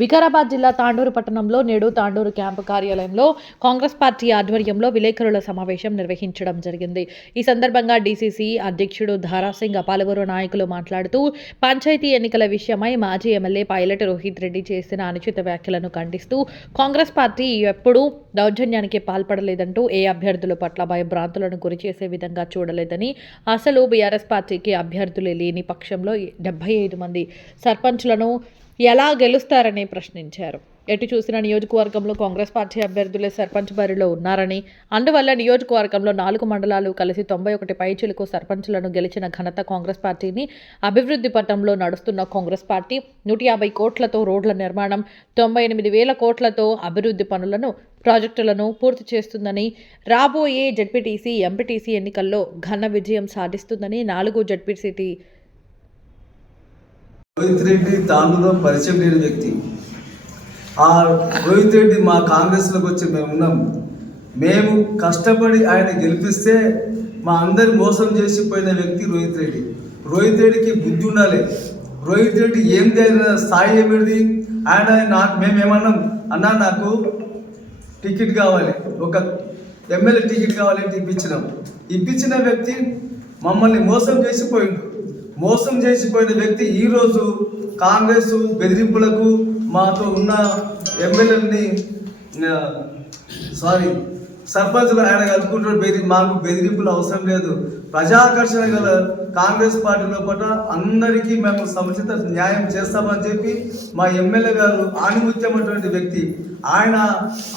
వికారాబాద్ జిల్లా తాండూరు పట్టణంలో నేడు తాండూరు క్యాంపు కార్యాలయంలో కాంగ్రెస్ పార్టీ ఆధ్వర్యంలో విలేకరుల సమావేశం నిర్వహించడం జరిగింది. ఈ సందర్భంగా డీసీసీ అధ్యక్షుడు ధారాసింగ్ పలువురు నాయకులు మాట్లాడుతూ పంచాయతీ ఎన్నికల విషయమై మాజీ ఎమ్మెల్యే పైలట్ రోహిత్ రెడ్డి చేసిన అనుచిత వ్యాఖ్యలను ఖండిస్తూ కాంగ్రెస్ పార్టీ ఎప్పుడూ దౌర్జన్యానికి పాల్పడలేదంటూ ఏ అభ్యర్థుల పట్ల భయభ్రాంతులను గురిచేసే విధంగా చూడలేదని, అసలు బీఆర్ఎస్ పార్టీకి అభ్యర్థులే లేని పక్షంలో 75 మంది సర్పంచ్లను ఎలా గెలుస్తారని ప్రశ్నించారు. ఎటు చూసిన నియోజకవర్గంలో కాంగ్రెస్ పార్టీ అభ్యర్థులే సర్పంచ్ బరిలో ఉన్నారని, అందువల్ల నియోజకవర్గంలో 4 మండలాలు కలిసి 91 పైచిలకు సర్పంచ్లను గెలిచిన ఘనత కాంగ్రెస్ పార్టీని. అభివృద్ధి పథంలో నడుస్తున్న కాంగ్రెస్ పార్టీ 150 కోట్లతో రోడ్ల నిర్మాణం, 98,000 కోట్లతో అభివృద్ధి పనులను, ప్రాజెక్టులను పూర్తి చేస్తుందని, రాబోయే జెడ్పీటీసీ, ఎంపీటీసీ ఎన్నికల్లో ఘన విజయం సాధిస్తుందని 4 జెడ్పీటీసీ రోహిత్ రెడ్డి తాండూరులో పరిచయం లేని వ్యక్తి. ఆ రోహిత్ రెడ్డి మా కాంగ్రెస్లోకి వచ్చి మేము కష్టపడి ఆయన గెలిపిస్తే మా అందరి మోసం చేసిపోయిన వ్యక్తి రోహిత్ రెడ్డి. రోహిత్ రెడ్డికి బుద్ధి ఉండాలి. రోహిత్ రెడ్డి ఏం జరిగిన స్థాయి ఏమిటి? మేమేమన్నాం, అన్నా నాకు టికెట్ కావాలి, ఒక ఎమ్మెల్యే టికెట్ కావాలంటే ఇప్పించిన వ్యక్తి మమ్మల్ని మోసం చేసిపోయిన వ్యక్తి ఈరోజు కాంగ్రెస్ బెదిరింపులకు మాతో ఉన్న ఎమ్మెల్యేలని సర్పంచ్లు ఆయన కలుపుకుంటారు. మాకు బెదిరింపులు అవసరం లేదు. ప్రజాకర్షణ గల కాంగ్రెస్ పార్టీ లోపల అందరికీ మేము సముచిత న్యాయం చేస్తామని చెప్పి మా ఎమ్మెల్యే గారు ఆణిముత్యమైనటువంటి వ్యక్తి. ఆయన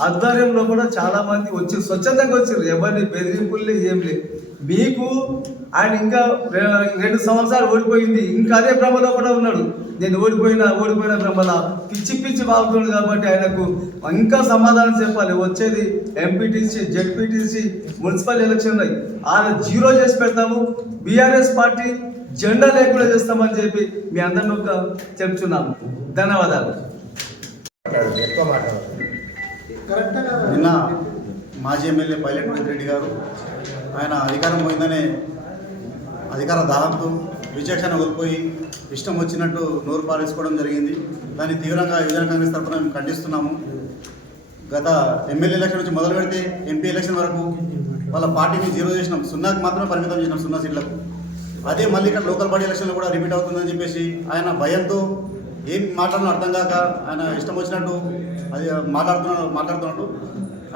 ఆధ్వర్యంలో కూడా చాలామంది వచ్చి స్వచ్ఛందంగా వచ్చారు. ఎవరిని బెదిరింపులే ఏం లేదు. మీకు ఆయన ఇంకా 2 సంవత్సరాలు ఓడిపోయింది, ఇంకా అదే భ్రమలో కూడా ఉన్నాడు. నేను ఓడిపోయిన భ్రమల పిచ్చి వాగుతుంది. కాబట్టి ఆయనకు ఇంకా సమాధానం చెప్పాలి. వచ్చేది ఎంపీటీసీ, జెడ్పీటీసీ, మున్సిపల్ ఎలక్షన్ ఉన్నాయి. ఆయన 0 చేసి పెడతాము. బీఆర్ఎస్ పార్టీ జెండా లేకుండా చేస్తామని చెప్పి మీ అందరినీ చెప్తున్నాము. ధన్యవాదాలు. నిన్న మాజీ ఎమ్మెల్యే పైలట్ రోహిత్ రెడ్డి గారు ఆయన అధికారం పోయిందనే అధికార దాహంతో విచక్షణ కోల్పోయి ఇష్టం వచ్చినట్టు నోరు పారేసుకోవడం జరిగింది. దాన్ని తీవ్రంగా యువజన కాంగ్రెస్ తరఫున మేము ఖండిస్తున్నాము. గత ఎమ్మెల్యే ఎలక్షన్ నుంచి మొదలు పెడితే ఎంపీ ఎలక్షన్ వరకు వాళ్ళ పార్టీని 0 చేసినాం. 0కి మాత్రమే పరిమితం చేసినాం, 0 సీట్లకు. అదే మళ్ళీ ఇక్కడ లోకల్ బాడీ ఎలక్షన్లో కూడా రిపీట్ అవుతుందని చెప్పేసి ఆయన భయంతో ఏం మాట్లాడనో అర్థం కాక ఆయన ఇష్టం వచ్చినట్టు అది మాట్లాడుతున్నాడు.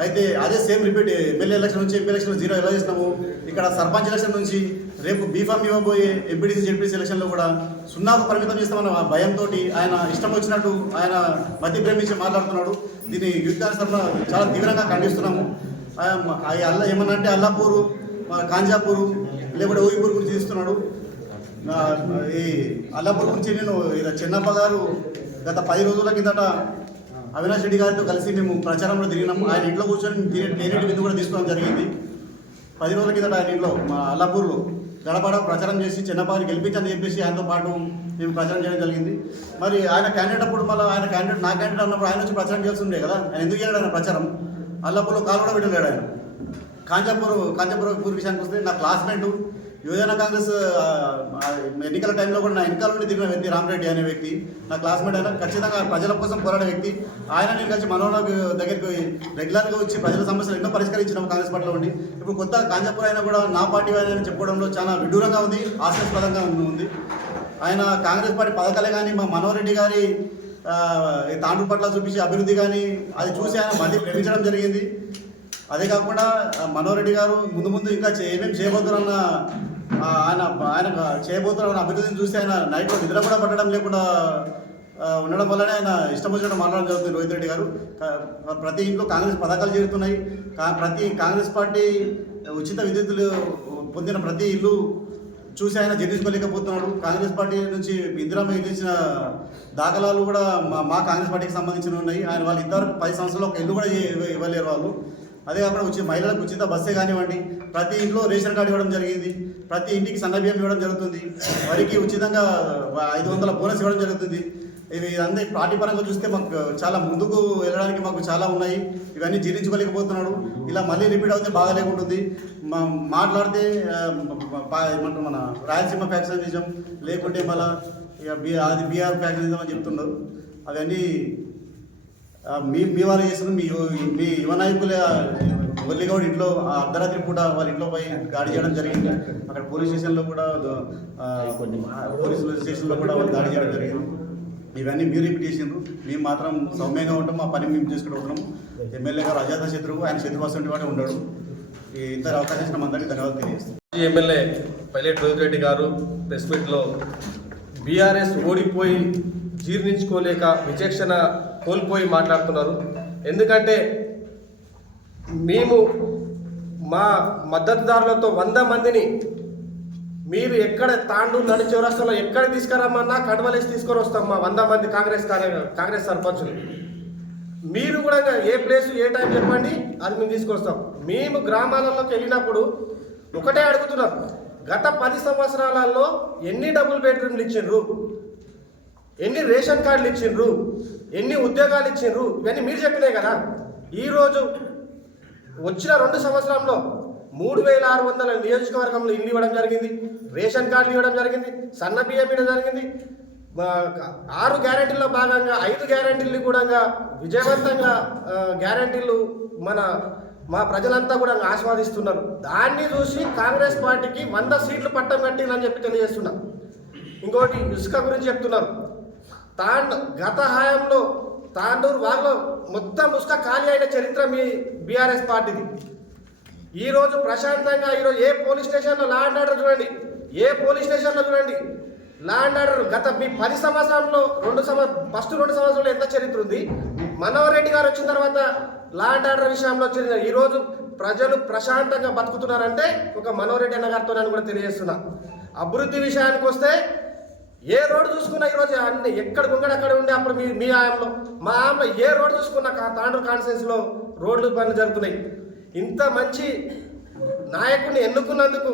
అయితే అదే సేమ్ రిపీట్ ఎమ్మెల్యే ఎలక్షన్ నుంచి ఎంపీ ఎలక్షన్ 0 ఎలా చేసినాము, ఇక్కడ సర్పంచ్ ఎలక్షన్ నుంచి రేపు బీఫామ్ ఇవ్వబోయే ఎంపీటీసీ, జెడ్పీసీ ఎలక్షన్లో కూడా 0కు పరిమితం చేస్తామన్న భయంతో ఆయన ఇష్టం వచ్చినట్టు ఆయన మధ్య ప్రేమించి మాట్లాడుతున్నాడు. దీన్ని యూత్ కాంగ్రెస్ తరఫున చాలా తీవ్రంగా ఖండిస్తున్నాము. ఏమన్నా అంటే అల్లాపూరు, కాంజాపూరు, లేకపోతే ఊయిపూర్ గురించి తీస్తున్నాడు. ఈ అల్లాపూర్ గురించి నేను చిన్నప్ప గారు గత 10 రోజుల కిందట అవినాష్ రెడ్డి గారితో కలిసి మేము ప్రచారంలో తిరిగినాము. ఆయన ఇంట్లో కూర్చొని నేరేటి విందు కూడా తీసుకోవడం జరిగింది. 10 రోజుల కిందట ఆయన ఇంట్లో మా అల్లాపూర్లో గడపడ ప్రచారం చేసి చిన్నపాని గెలిపించని చెప్పేసి ఆయనతో పాటు మేము ప్రచారం చేయడం జరిగింది. మరి ఆయన క్యాండిడేట్ అప్పుడు మళ్ళీ ఆయన క్యాండిడేట్ నా క్యాండిడేట్ అన్నప్పుడు ఆయన వచ్చి ప్రచారం చేయాల్సి ఉండే కదా. ఆయన ఎందుకు చేయడం ఆయన ప్రచారం? అల్లాపూర్లో కాలు కూడా పెట్టలేడు ఆయన. కాంజాపూర్ విషయానికి వస్తే నా క్లాస్మేట్ యువజన కాంగ్రెస్ ఎన్నికల టైంలో కూడా నా వెనకాల నుండి తిరిగిన వ్యక్తి రామరెడ్డి అనే వ్యక్తి నా క్లాస్మేట్. అయినా ఖచ్చితంగా ప్రజల కోసం పోరాడే వ్యక్తి. ఆయన నేను కలిసి మనోహర్ దగ్గరికి రెగ్యులర్గా వచ్చి ప్రజల సమస్యలు ఎన్నో పరిష్కరించినాము కాంగ్రెస్ పార్టీలో ఉండి. ఇప్పుడు కొత్త కాంజాపూర్ అయినా కూడా నా పార్టీ అని చెప్పుకోవడంలో చాలా విడ్డూరంగా ఉంది, ఆశాస్పదంగా ఉంది. ఆయన కాంగ్రెస్ పార్టీ పథకాలే కానీ మా మనోహర్ రెడ్డి గారి తాండూరు పట్ల చూపించే అభివృద్ధి కానీ అది చూసి ఆయన మళ్ళీ ప్రేమించడం జరిగింది. అదే కాకుండా మనోహర్ రెడ్డి గారు ముందు ఇంకా ఏమేమి చేయబోతున్నారన్న ఆయన చేయబోతున్న అభివృద్ధిని చూసి ఆయన నైట్లో నిద్ర కూడా పట్టడం లేకుండా ఉండడం వల్లనే ఆయన ఇష్టం వచ్చినట్టు మాట్లాడడం జరుగుతుంది. రోహిత్ రెడ్డి గారు ప్రతి ఇంట్లో కాంగ్రెస్ పథకాలు చేరుతున్నాయి. ప్రతి కాంగ్రెస్ పార్టీ ఉచిత విద్యుత్తులు పొందిన ప్రతి ఇల్లు చూసి ఆయన జీర్ణించుకోలేకపోతున్నాడు. కాంగ్రెస్ పార్టీ నుంచి ఇందిరామ్మ ఇచ్చిన దాఖలాలు కూడా మా కాంగ్రెస్ పార్టీకి సంబంధించినవి ఉన్నాయి. ఆయన వాళ్ళు ఇంతవరకు 10 సంవత్సరాలు ఒక ఇల్లు కూడా ఇవ్వలేరు వాళ్ళు. అదే కాకుండా మహిళలకు ఉచిత బస్సే కానివ్వండి, ప్రతి ఇంట్లో రేషన్ కార్డు ఇవ్వడం జరిగింది. ప్రతి ఇంటికి సన్నబియ్యం ఇవ్వడం జరుగుతుంది. వారికి ఉచితంగా 500 బోనస్ ఇవ్వడం జరుగుతుంది. ఇవి అన్నీ పార్టీ పరంగా చూస్తే మాకు చాలా ముందుకు వెళ్ళడానికి మాకు చాలా ఉన్నాయి. ఇవన్నీ జీర్ణించుకోలేకపోతున్నాడు. ఇలా మళ్ళీ రిపీట్ అవుతే బాగా లేకుంటుంది. మాట్లాడితే ఏమంటారు మన రాయలసీమ ఫ్యాక్షనిజం లేకుంటే మళ్ళీ అది బీఆర్ ఫ్యాక్షనిజం అని చెప్తున్నారు. అవన్నీ మీ వాళ్ళు చేసిన మీ యువ నాయకుల మురళీగౌడ్ ఇంట్లో అర్ధరాత్రి పూట వాళ్ళ ఇంట్లో పోయి దాడి చేయడం జరిగింది. అక్కడ పోలీస్ స్టేషన్లో కూడా పోలీస్ స్టేషన్లో కూడా వాళ్ళు దాడి చేయడం జరిగింది. ఇవన్నీ మీరు రిపీట్ చేసిండ్రు. మేము మాత్రం సౌమ్యంగా ఉంటాం, మా పని మేము చేసుకుంటున్నాము. ఎమ్మెల్యే గారు అజాత శత్రువు, ఆయన శత్రువాసం వాడే ఉన్నాడు. ఇంత అవకాశం ఇచ్చిన అందరికీ ధన్యవాదాలు తెలియజేస్తాం. ఎమ్మెల్యే పైలట్ రోహిత్ రెడ్డి గారు ప్రెస్ మీట్లో బీఆర్ఎస్ ఓడిపోయి జీర్ణించుకోలేక విచక్షణ కోల్పోయి మాట్లాడుతున్నారు. ఎందుకంటే మేము మా మద్దతుదారులతో 100 మందిని మీరు ఎక్కడ తాండూరు నడి చౌరస్తాలో ఎక్కడ తీసుకురమ్మన్నా కడవలేసి తీసుకొని వస్తాం. మా 100 మంది కాంగ్రెస్ సర్పంచులు. మీరు కూడా ఏ ప్లేసు ఏ టైం చెప్పండి, అది మేము తీసుకొస్తాం. మేము గ్రామాలలోకి వెళ్ళినప్పుడు ఒకటే అడుగుతున్నాం, గత 10 సంవత్సరాలలో ఎన్ని డబుల్ బెడ్రూమ్లు ఇచ్చిండ్రు, ఎన్ని రేషన్ కార్డులు ఇచ్చిండ్రు, ఎన్ని ఉద్యోగాలు ఇచ్చిండ్రు, ఇవన్నీ మీరు చెప్పినాయి కదా. ఈరోజు వచ్చిన 2 సంవత్సరంలో 3600 నియోజకవర్గంలో ఇల్లు ఇవ్వడం జరిగింది, రేషన్ కార్డులు ఇవ్వడం జరిగింది, సన్న బియ్యం ఇవ్వడం జరిగింది. 6 గ్యారెంటీల్లో భాగంగా 5 గ్యారెంటీలు కూడా విజయవంతంగా గ్యారెంటీలు మా ప్రజలంతా కూడా ఆస్వాదిస్తున్నారు. దాన్ని చూసి కాంగ్రెస్ పార్టీకి 100 సీట్లు పట్టం కట్టిందని చెప్పి తెలియజేస్తున్నా. ఇంకోటి ఇసుక గురించి చెప్తున్నారు. గత హయాంలో తాండూరు వాగులో మొత్తం ఇసుక ఖాళీ అయిన చరిత్ర మీ బీఆర్ఎస్ పార్టీది. ఈరోజు ప్రశాంతంగా ఈరోజు ఏ పోలీస్ స్టేషన్లో లా అండ్ ఆర్డర్ చూడండి, ఏ పోలీస్ స్టేషన్లో చూడండి లా అండ్ ఆర్డర్. గత మీ 10 సంవత్సరంలో ఫస్ట్ 2 సంవత్సరాలు ఎంత చరిత్ర ఉంది. మనోహర్ రెడ్డి గారు వచ్చిన తర్వాత లా అండ్ ఆర్డర్ విషయంలో వచ్చింది. ఈరోజు ప్రజలు ప్రశాంతంగా బతుకుతున్నారంటే ఒక మనోహర్ రెడ్డి అన్న గారితో నేను కూడా తెలియజేస్తున్నా. అభివృద్ధి విషయానికి వస్తే ఏ రోడ్డు చూసుకున్నా ఈరోజు అన్ని ఎక్కడ అక్కడ ఉండే అప్పుడు మీ ఆయంలో మా ఆయంలో ఏ రోడ్డు చూసుకున్నా తాండూరు కాన్స్టిట్యున్సీలో రోడ్లు పనులు జరుగుతున్నాయి. ఇంత మంచి నాయకుడిని ఎన్నుకున్నందుకు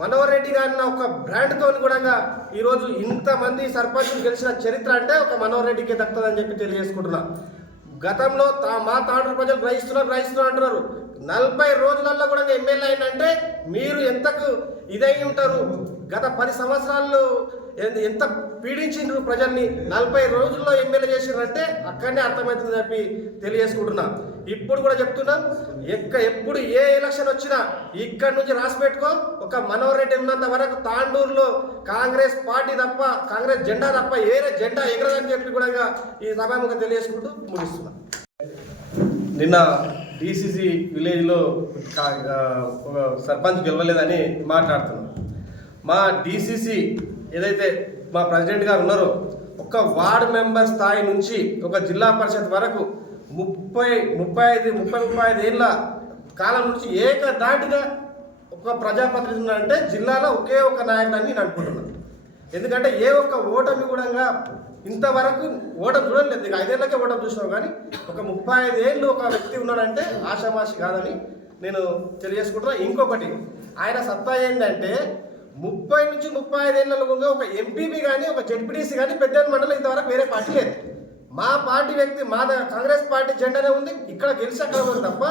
మనోహర్ రెడ్డి గారిన ఒక బ్రాండ్తో కూడా ఈరోజు ఇంతమంది సర్పంచులు గెలిచిన చరిత్ర అంటే ఒక మనోహర్ రెడ్డికి దక్కుతుందని చెప్పి తెలియజేసుకుంటున్నా. గతంలో మా తాండూరు ప్రజలు గ్రహిస్తున్నారు అంటున్నారు. 40 రోజులలో కూడా ఎమ్మెల్యే అయిందంటే మీరు ఎంతకు ఇదై ఉంటారు. గత 10 సంవత్సరాలు ఎంత పీడించిండ్రు ప్రజల్ని, 40 రోజుల్లో ఎమ్మెల్యే చేసినారంటే అక్కడనే అర్థమవుతుందని చెప్పి తెలియజేసుకుంటున్నా. ఇప్పుడు కూడా చెప్తున్నాం, ఎప్పుడు ఏ ఎలక్షన్ వచ్చినా ఇక్కడ నుంచి రాసి పెట్టుకో, ఒక మనోహర్ రెడ్డి ఉన్నంత వరకు తాండూరులో కాంగ్రెస్ పార్టీ తప్ప, కాంగ్రెస్ జెండా తప్ప ఏ జెండా ఎగరదని చెప్పి కూడా ఈ సభాముఖంగా తెలియజేసుకుంటూ ముగిస్తున్నా. నిన్న డిసిసి విలేజ్లో ఒక సర్పంచ్ గెలవలేదని మాట్లాడుతున్నాం. మా డిసిసి ఏదైతే మా ప్రెసిడెంట్ గారు ఉన్నారో, ఒక వార్డు మెంబర్ స్థాయి నుంచి ఒక జిల్లా పరిషత్ వరకు 35 ఏళ్ళ కాలం నుంచి ఏకదాటిగా ఒక ప్రజాప్రతినిధి ఉన్నారంటే జిల్లాలో ఒకే ఒక నాయకుడు అని నేను అనుకుంటున్నాను. ఎందుకంటే ఏ ఒక్క ఓటమి కూడా ఇంతవరకు ఓటమి చూడలేదు. 5 ఏళ్ళకే ఓటమి చూసినాం, కానీ ఒక 35 ఏళ్ళు ఒక వ్యక్తి ఉన్నాడంటే ఆషామాషి కాదని నేను తెలియజేసుకుంటున్నా. ఇంకొకటి ఆయన సత్తా ఏంటంటే 30 నుంచి 35 ఏళ్ళలో ఒక ఎంపీపీ కానీ ఒక జెడ్పీటీసీ కానీ పెద్ద మండలం ఇంతవరకు వేరే పార్టీ లేదు. మా పార్టీ వ్యక్తి మా కాంగ్రెస్ పార్టీ జెండానే ఉంది. ఇక్కడ గెలిచి అక్కడ ఉంది తప్ప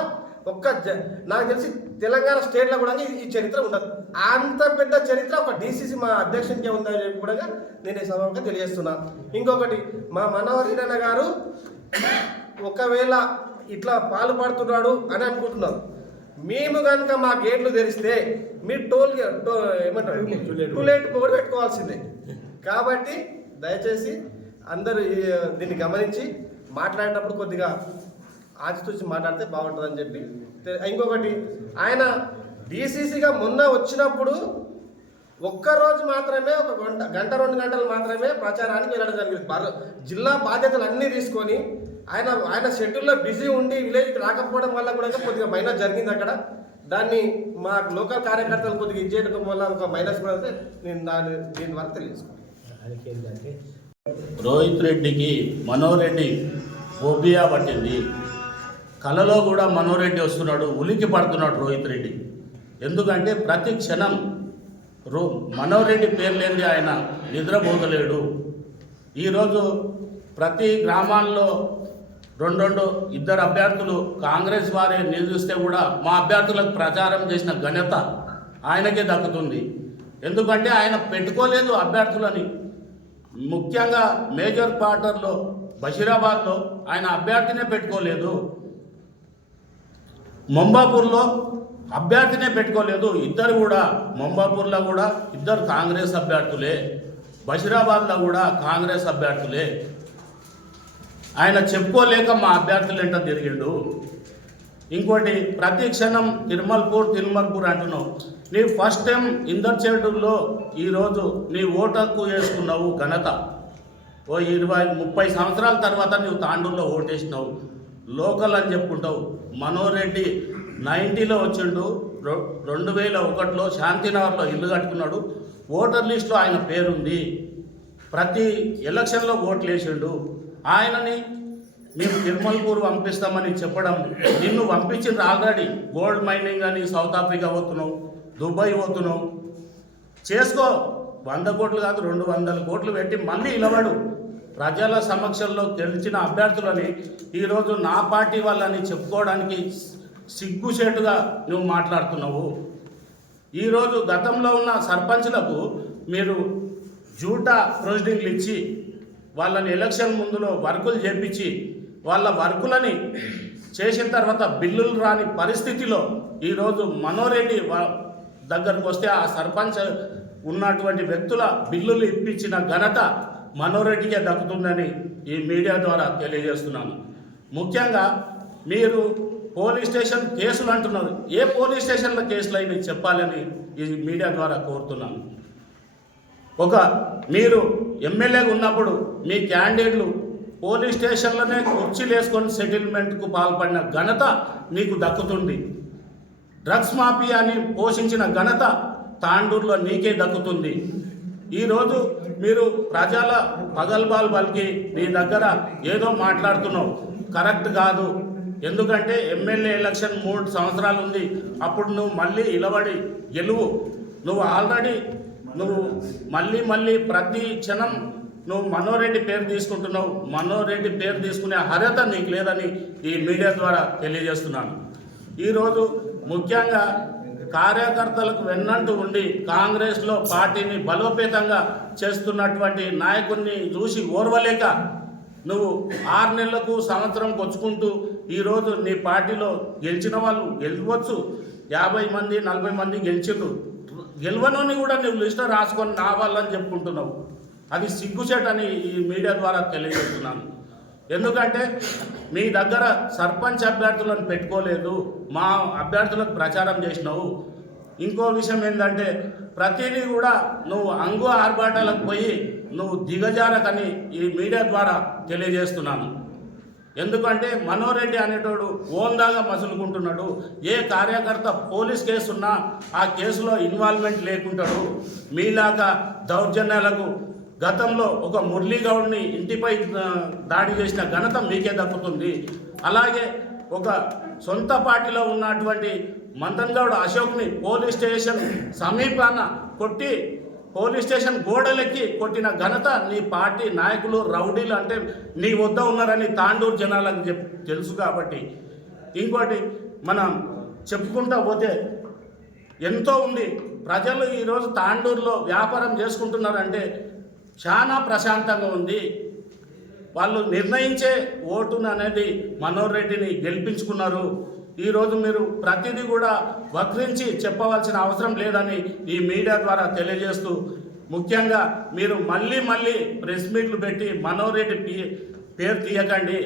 నాకు తెలిసి తెలంగాణ స్టేట్లో కూడా ఈ చరిత్ర ఉండదు. అంత పెద్ద చరిత్ర ఒక డీసీసీ మా అధ్యక్షునికే ఉందని చెప్పి కూడా నేను ఈ సభగా తెలియజేస్తున్నా. ఇంకొకటి మా మనోహర్ రెడ్డి గారు ఒకవేళ ఇట్లా పాల్పడుతున్నాడు అని అనుకుంటున్నారు. మేము కనుక మా గేట్లు తెరిస్తే మీరు టూలెట్ కూడా పెట్టుకోవాల్సిందే. కాబట్టి దయచేసి అందరూ దీన్ని గమనించి మాట్లాడేటప్పుడు కొద్దిగా ఆచితూచి మాట్లాడితే బాగుంటుందని చెప్పి. ఇంకొకటి ఆయన డీసీసీగా మొన్న వచ్చినప్పుడు ఒక్కరోజు మాత్రమే ఒక గంట 2 గంటలు మాత్రమే ప్రచారానికి వెళ్ళడం జరిగింది. జిల్లా బాధ్యతలు అన్నీ తీసుకొని ఆయన షెడ్యూల్లో బిజీ ఉండి విలేజ్కి రాకపోవడం వల్ల కూడా కొద్దిగా మైనస్ జరిగింది అక్కడ. దాన్ని మా లోకల్ కార్యకర్తలు కొద్దిగా ఇచ్చేయడం వల్ల ఒక మైనస్ కూడా అయితే నేను దీని వరకు తెలియజేసుకున్నాను. రోహిత్ రెడ్డికి మనోహర్ రెడ్డి ఓబియా పట్టింది. కళలో కూడా మనోహర్ రెడ్డి వస్తున్నాడు, ఉలికి పడుతున్నాడు రోహిత్ రెడ్డి. ఎందుకంటే ప్రతి క్షణం మనోహర్ రెడ్డి పేరు లేనిది ఆయన నిద్రపోతలేడు. ఈరోజు ప్రతి గ్రామాల్లో 2 అభ్యర్థులు కాంగ్రెస్ వారే నిలుస్తే కూడా మా అభ్యర్థులకు ప్రచారం చేసిన ఘనత ఆయనకే దక్కుతుంది. ఎందుకంటే ఆయన పెట్టుకోలేదు అభ్యర్థులని. ముఖ్యంగా మేజర్ క్వార్టర్లో బషీరాబాద్లో ఆయన అభ్యర్థినే పెట్టుకోలేదు, మొంబాపూర్లో అభ్యర్థినే పెట్టుకోలేదు. మొంబాపూర్లో కూడా ఇద్దరు కాంగ్రెస్ అభ్యర్థులే, బషీరాబాద్లో కూడా కాంగ్రెస్ అభ్యర్థులే. ఆయన చెప్పుకోలేక మా అభ్యర్థులు ఎంట తిరిగిండు. ఇంకోటి, ప్రతి క్షణం తిరుమల్పూర్ అంటున్నావు. నీ ఫస్ట్ టైం ఇందర్చేడులో ఈరోజు నీ ఓటు హక్కు వేసుకున్నావు ఘనత. ఓ 20-30 సంవత్సరాల తర్వాత నువ్వు తాండూరులో ఓటేసినావు. లోకల్ అని చెప్పుకుంటావు. మనోహర్ రెడ్డి 90లో వచ్చిండు, 2001లో శాంతినగర్లో ఇల్లు కట్టుకున్నాడు. ఓటర్ లిస్టులో ఆయన పేరుంది. ప్రతి ఎలక్షన్లో ఓట్లు వేసిండు. ఆయనని మేము తిరుమల్పూర్ పంపిస్తామని చెప్పడం, నిన్ను పంపించిండ్రు ఆల్రెడీ. గోల్డ్ మైనింగ్ అని సౌత్ ఆఫ్రికా పోతున్నావు, దుబాయ్ పోతున్నావు. చేసుకో, 100 కోట్లు కాదు 200 కోట్లు పెట్టి మళ్ళీ నిలబడు. ప్రజల సమక్షంలో గెలిచిన అభ్యర్థులని ఈరోజు నా పార్టీ వాళ్ళని చెప్పుకోవడానికి సిగ్గుచేటుగా నువ్వు మాట్లాడుతున్నావు. ఈరోజు గతంలో ఉన్న సర్పంచ్లకు మీరు జూటా ప్రొసీడింగ్లు ఇచ్చి వాళ్ళని ఎలక్షన్ ముందులో వర్కులు చేపించి వాళ్ళ వర్కులని చేసిన తర్వాత బిల్లులు రాని పరిస్థితిలో ఈరోజు మనోహర్ రెడ్డి దగ్గరకు వస్తే ఆ సర్పంచ్ ఉన్నటువంటి వ్యక్తుల బిల్లులు ఇప్పించిన ఘనత మనోహర్ రెడ్డికే దక్కుతుందని ఈ మీడియా ద్వారా తెలియజేస్తున్నాను. ముఖ్యంగా మీరు పోలీస్ స్టేషన్ కేసులు అంటున్నారు. ఏ పోలీస్ స్టేషన్ల కేసులు అయినా చెప్పాలని ఈ మీడియా ద్వారా కోరుతున్నాను. మీరు ఎమ్మెల్యేగా ఉన్నప్పుడు మీ క్యాండిడేట్లు పోలీస్ స్టేషన్లోనే కుర్చీలు వేసుకొని సెటిల్మెంట్కు పాల్పడిన ఘనత మీకు దక్కుతుంది. డ్రగ్స్ మాఫియాని పోషించిన ఘనత తాండూరులో నీకే దక్కుతుంది. ఈరోజు మీరు ప్రజల పగల్బాల్ పలికి నీ దగ్గర ఏదో మాట్లాడుతున్నావు, కరెక్ట్ కాదు. ఎందుకంటే ఎమ్మెల్యే ఎలక్షన్ 3 సంవత్సరాలు ఉంది. అప్పుడు నువ్వు మళ్ళీ నిలబడి గెలువు. నువ్వు ఆల్రెడీ మళ్ళీ ప్రతి క్షణం నువ్వు మనోహర్ రెడ్డి పేరు తీసుకుంటున్నావు. మనోహర్ రెడ్డి పేరు తీసుకునే అర్హత నీకు లేదని ఈ మీడియా ద్వారా తెలియజేస్తున్నాను. ఈరోజు ముఖ్యంగా కార్యకర్తలకు వెన్నంటూ ఉండి కాంగ్రెస్లో పార్టీని బలోపేతంగా చేస్తున్నటువంటి నాయకుడిని చూసి ఓర్వలేక నువ్వు 6 నెలలకు సంవత్సరంకి వచ్చుకుంటూ ఈరోజు నీ పార్టీలో గెలిచిన వాళ్ళు గెలవచ్చు, 50 మంది 40 మంది గెలిచిండ్రు. గెలవనని కూడా నువ్వు లిస్టు రాసుకొని నా వాళ్ళని చెప్పుకుంటున్నావు. అది సిగ్గుచేటని ఈ మీడియా ద్వారా తెలియజేస్తున్నాను. ఎందుకంటే మీ దగ్గర సర్పంచ్ అభ్యర్థులను పెట్టుకోలేదు, మా అభ్యర్థులకు ప్రచారం చేసినావు. ఇంకో విషయం ఏంటంటే ప్రతిదీ కూడా నువ్వు అంగు ఆర్భాటాలకు పోయి నువ్వు దిగజారకని ఈ మీడియా ద్వారా తెలియజేస్తున్నాను. ఎందుకంటే మనోహర్ రెడ్డి అనేటోడు ఓందాగా మసులుకుంటున్నాడు. ఏ కార్యకర్త పోలీస్ కేసు ఉన్నా ఆ కేసులో ఇన్వాల్వ్మెంట్ లేకుంటాడు. మీలాగా దౌర్జన్యాలకు గతంలో ఒక మురళీగౌడ్ని ఇంటిపై దాడి చేసిన ఘనత మీకే దక్కుతుంది. అలాగే ఒక సొంత పార్టీలో ఉన్నటువంటి మందన్ గౌడ్ అశోక్ని పోలీస్ స్టేషన్ సమీపాన కొట్టి పోలీస్ స్టేషన్ గోడలెక్కి కొట్టిన ఘనత నీ పార్టీ నాయకులు రౌడీలు అంటే నీ వద్ద ఉన్నారని తాండూరు జనాలకు తెలుసు. కాబట్టి ఇంకోటి మనం చెప్పుకుంటూ పోతే ఎంతో ఉంది. ప్రజలు ఈరోజు తాండూరులో వ్యాపారం చేసుకుంటున్నారంటే చాలా ప్రశాంతంగా ఉంది. వాళ్ళు నిర్ణయించే ఓటును అనేది మనోహర్ రెడ్డిని గెలిపించుకున్నారు. ఈరోజు మీరు ప్రతిదీ కూడా వక్రించి చెప్పవలసిన అవసరం లేదని ఈ మీడియా ద్వారా తెలియజేస్తూ, ముఖ్యంగా మీరు మళ్ళీ ప్రెస్ మీట్లు పెట్టి మనోహర్ రెడ్డి పేరు తీయకండి.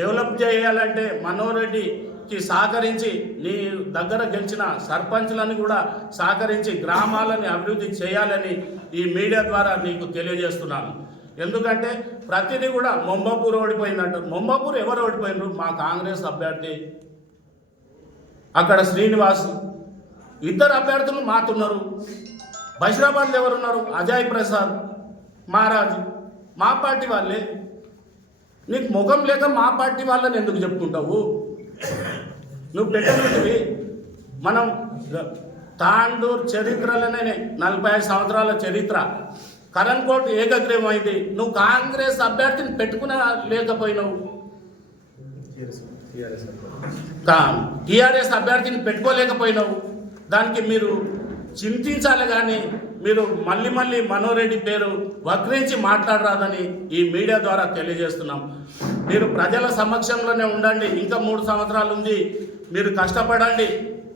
డెవలప్ చేయాలంటే మనోహర్ రెడ్డికి సహకరించి నీ దగ్గర గెలిచిన సర్పంచ్లను కూడా సహకరించి గ్రామాలని అభివృద్ధి చేయాలని ఈ మీడియా ద్వారా నీకు తెలియజేస్తున్నాను. ఎందుకంటే ప్రతిదీ కూడా మొంబాపూర్ ఓడిపోయిందంట. మొంబాపూర్ ఎవరు ఓడిపోయినారు? మా కాంగ్రెస్ అభ్యర్థి అక్కడ శ్రీనివాస్, 2 అభ్యర్థులు మాతున్నారు. బషీరాబాద్లో ఎవరున్నారు? అజయ్ ప్రసాద్, మహారాజ్, మా పార్టీ వాళ్ళే. నీకు ముఖం లేక మా పార్టీ వాళ్ళని ఎందుకు చెప్పుకుంటావు? నువ్వు పెట్టినవి మనం తాండూరు చరిత్రలోనే 45 సంవత్సరాల చరిత్ర. కరణ్ కోట్ ఏకగ్రీవం అయింది. నువ్వు కాంగ్రెస్ అభ్యర్థిని పెట్టుకునే లేకపోయినావు, టీఆర్ఎస్ అభ్యర్థిని పెట్టుకోలేకపోయినావు. దానికి మీరు చింతించాలి కానీ మీరు మళ్ళీ మళ్ళీ మనోరెడ్డి పేరు వక్రించి మాట్లాడరాదని ఈ మీడియా ద్వారా తెలియజేస్తున్నాం. మీరు ప్రజల సమక్షంలోనే ఉండండి. ఇంకా 3 సంవత్సరాలు ఉంది. మీరు కష్టపడండి.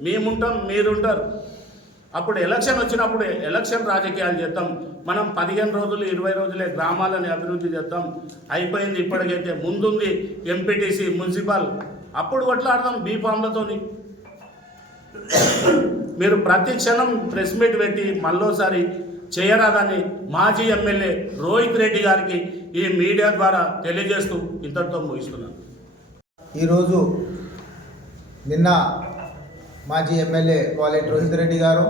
మేముంటాం, మీరుంటారు. అప్పుడు ఎలక్షన్ వచ్చినప్పుడు ఎలక్షన్ రాజకీయాలు చేద్దాం. మనం 15 రోజులు 20 రోజులే గ్రామాలని అభివృద్ధి చేద్దాం. అయిపోయింది. ఇప్పటికైతే ముందుంది ఎంపీటీసీ, మున్సిపల్. అప్పుడు కొట్లాడదాం బీఫామ్లతోని. మీరు ప్రతి క్షణం ప్రెస్ మీట్ పెట్టి మళ్ళోసారి చేయరాదని మాజీ ఎమ్మెల్యే రోహిత్ రెడ్డి గారికి ఈ మీడియా ద్వారా తెలియజేస్తూ ఇంతటితో ముగిస్తున్నాను. ఈరోజు నిన్న మాజీ ఎమ్మెల్యే వాలెట్ రోహిత్ రెడ్డి గారు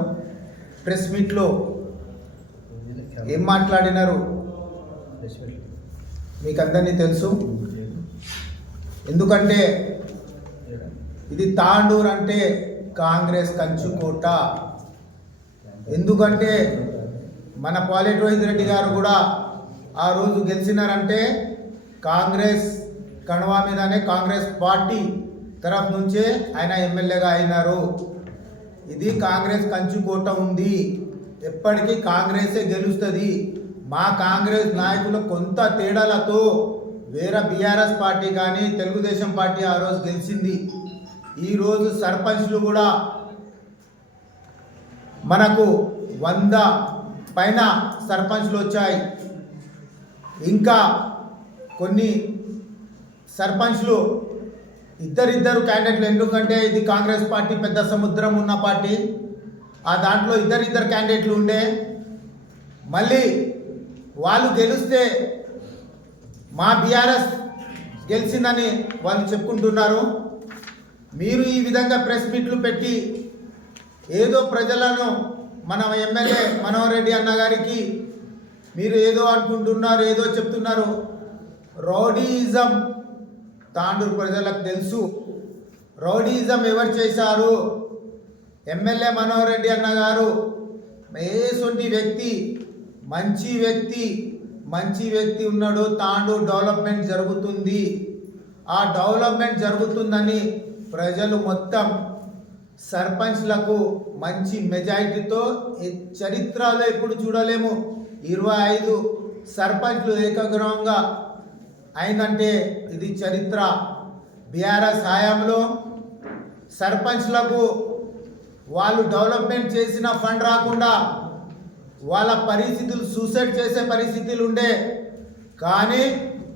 ప్రెస్ మీట్లో ఏం మాట్లాడినారు మీకు అందరినీ తెలుసు. ఎందుకంటే ఇది తాండూరు అంటే కాంగ్రెస్ కంచుకోట. ఎందుకంటే మన వాలెట్ రోహిత్ రెడ్డి గారు కూడా ఆ రోజు గెలిచినారంటే కాంగ్రెస్ కణవా మీదనే, కాంగ్రెస్ పార్టీ తరఫు నుంచే ఆయన ఎమ్మెల్యేగా అయినారు. ఇది కాంగ్రెస్ కంచుకోట ఉంది. ఎప్పటికీ కాంగ్రెసే గెలుస్తుంది. మా కాంగ్రెస్ నాయకులు కొంత తేడాలతో వేరే బీఆర్ఎస్ పార్టీ కానీ తెలుగుదేశం పార్టీ ఆ రోజు గెలిచింది. ఈరోజు సర్పంచ్లు కూడా మనకు 100 పైన సర్పంచ్లు వచ్చాయి. ఇంకా కొన్ని సర్పంచ్లు ఇద్దరు క్యాండిడేట్లు. ఎందుకంటే ఇది కాంగ్రెస్ పార్టీ పెద్ద సముద్రం ఉన్న పార్టీ. ఆ దాంట్లో ఇద్దరు క్యాండిడేట్లు ఉండే. మళ్ళీ వాళ్ళు గెలిస్తే మా బీఆర్ఎస్ గెలిచిందని వాళ్ళు చెప్పుకుంటున్నారు. మీరు ఈ విధంగా ప్రెస్ మీట్లు పెట్టి ఏదో ప్రజలను మన ఎమ్మెల్యే మనోహర్ రెడ్డి అన్న గారికి మీరు ఏదో అనుకుంటున్నారు, ఏదో చెప్తున్నారు. రౌడీయిజం తాండూరు ప్రజలకు తెలుసు. రౌడీయిజం ఎవరు చేశారు? ఎమ్మెల్యే మనోహర్ రెడ్డి అన్న గారు ఏసొంటి వ్యక్తి, మంచి వ్యక్తి ఉన్నాడు. తాండూరు డెవలప్మెంట్ జరుగుతుంది. ఆ డెవలప్మెంట్ జరుగుతుందని ప్రజలు మొత్తం సర్పంచ్లకు మంచి మెజారిటీతో చరిత్రలో ఎప్పుడు చూడలేము. 25 సర్పంచ్లు ఏకగ్రహంగా అయిందంటే ఇది చరిత్ర. బీఆర్ఎస్ హయాంలో సర్పంచ్లకు వాళ్ళు డెవలప్మెంట్ చేసిన ఫండ్ రాకుండా వాళ్ళ పరిస్థితులు సూసైడ్ చేసే పరిస్థితులు ఉండే. కానీ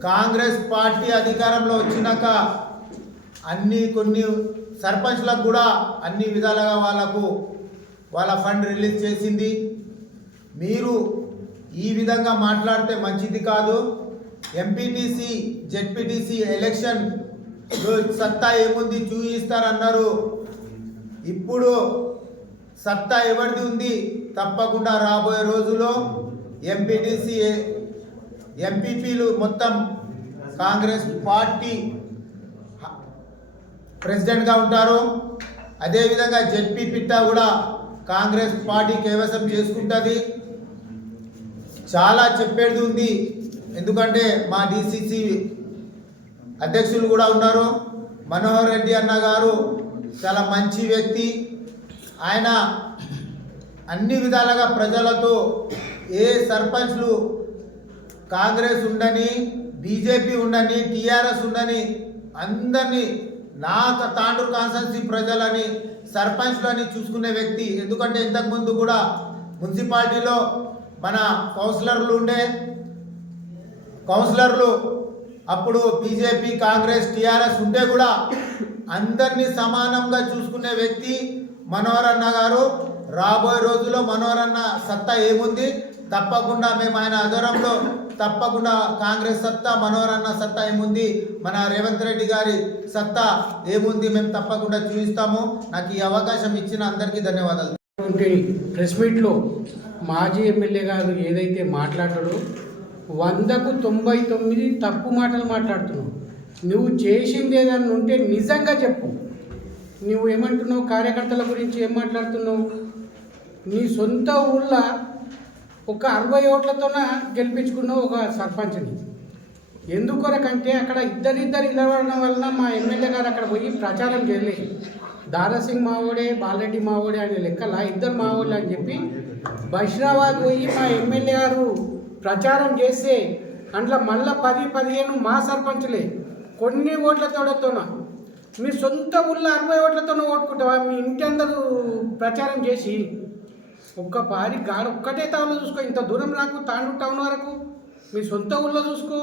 కాంగ్రెస్ పార్టీ అధికారంలో వచ్చినాక కొన్ని సర్పంచ్లకు కూడా అన్ని విధాలుగా వాళ్ళ ఫండ్ రిలీజ్ చేసింది. మీరు ఈ విధంగా మాట్లాడితే మంచిది కాదు. ఎంపీటీసీ జెడ్పీటీసీ ఎలక్షన్ సత్తా ఏముంది చూయిస్తారన్నారు. ఇప్పుడు సత్తా ఎవరిది ఉంది? తప్పకుండా రాబోయే రోజుల్లో ఎంపీటీసీ ఎంపీపీలు మొత్తం కాంగ్రెస్ పార్టీ ప్రెసిడెంట్గా ఉంటారు. అదేవిధంగా జెడ్పీ పిట్టా కూడా కాంగ్రెస్ పార్టీ కైవసం చేసుకుంటుంది. చాలా చెప్పేది ఉంది. ఎందుకంటే మా డిసిసి అధ్యక్షులు కూడా ఉన్నారు. మనోహర్ రెడ్డి అన్న గారు చాలా మంచి వ్యక్తి. ఆయన అన్ని విధాలుగా ప్రజలతో ఏ సర్పంచ్లు కాంగ్రెస్ ఉండని, బీజేపీ ఉండని, టీఆర్ఎస్ ఉండని అందరినీ తాండూరు కాన్స్టిట్యున్సీ ప్రజలని, సర్పంచ్లని చూసుకునే వ్యక్తి. ఎందుకంటే ఇంతకుముందు కూడా మున్సిపాలిటీలో మన కౌన్సిలర్లు అప్పుడు బీజేపీ, కాంగ్రెస్, టీఆర్ఎస్ ఉంటే కూడా అందరినీ సమానంగా చూసుకునే వ్యక్తి మనోహర్ అన్న గారు. రాబోయే రోజుల్లో మనోహర్ అన్న సత్తా ఏముంది? తప్పకుండా మేము ఆయన ఆధ్వర్యంలో తప్పకుండా కాంగ్రెస్ సత్తా, మనోహర్ అన్న సత్తా ఏముంది, మన రేవంత్ రెడ్డి గారి సత్తా ఏముంది మేము తప్పకుండా చూపిస్తాము. నాకు ఈ అవకాశం ఇచ్చిన అందరికీ ధన్యవాదాలు. ప్రెస్ మీట్లో మాజీ ఎమ్మెల్యే గారు ఏదైతే మాట్లాడాడో 100కు 99 తప్పు మాటలు మాట్లాడుతున్నావు. నువ్వు చేసింది ఏదన్నా ఉంటే నిజంగా చెప్పు. నువ్వు ఏమంటున్నావు? కార్యకర్తల గురించి ఏం మాట్లాడుతున్నావు? నీ సొంత ఊళ్ళో ఒక 60 ఓట్లతోన గెలిపించుకున్నావు ఒక సర్పంచ్ని. ఎందుకొరకంటే అక్కడ ఇద్దరిద్దరు నిలబడడం వలన మా ఎమ్మెల్యే గారు అక్కడ పోయి ప్రచారం చేయలే. దారాసింగ్ మావోడే, బాలరెడ్డి మావోడే అనే లెక్కల ఇద్దరు మావోడే అని చెప్పి బషీరాబాద్ పోయి మా ఎమ్మెల్యే గారు ప్రచారం చేస్తే అందులో మళ్ళీ 10-15 మా సర్పంచులే కొన్ని ఓట్లతోన మీ సొంత ఊళ్ళో 60 ఓట్లతోనే ఓటుకుంటావా? మీ ఇంటి అందరూ ప్రచారం చేసి ఒక్క పారి గాడు ఒక్కటే తావులో చూసుకో. ఇంత దూరం రాకు, తాండూరు టౌన్ వరకు మీ సొంత ఊళ్ళో చూసుకో.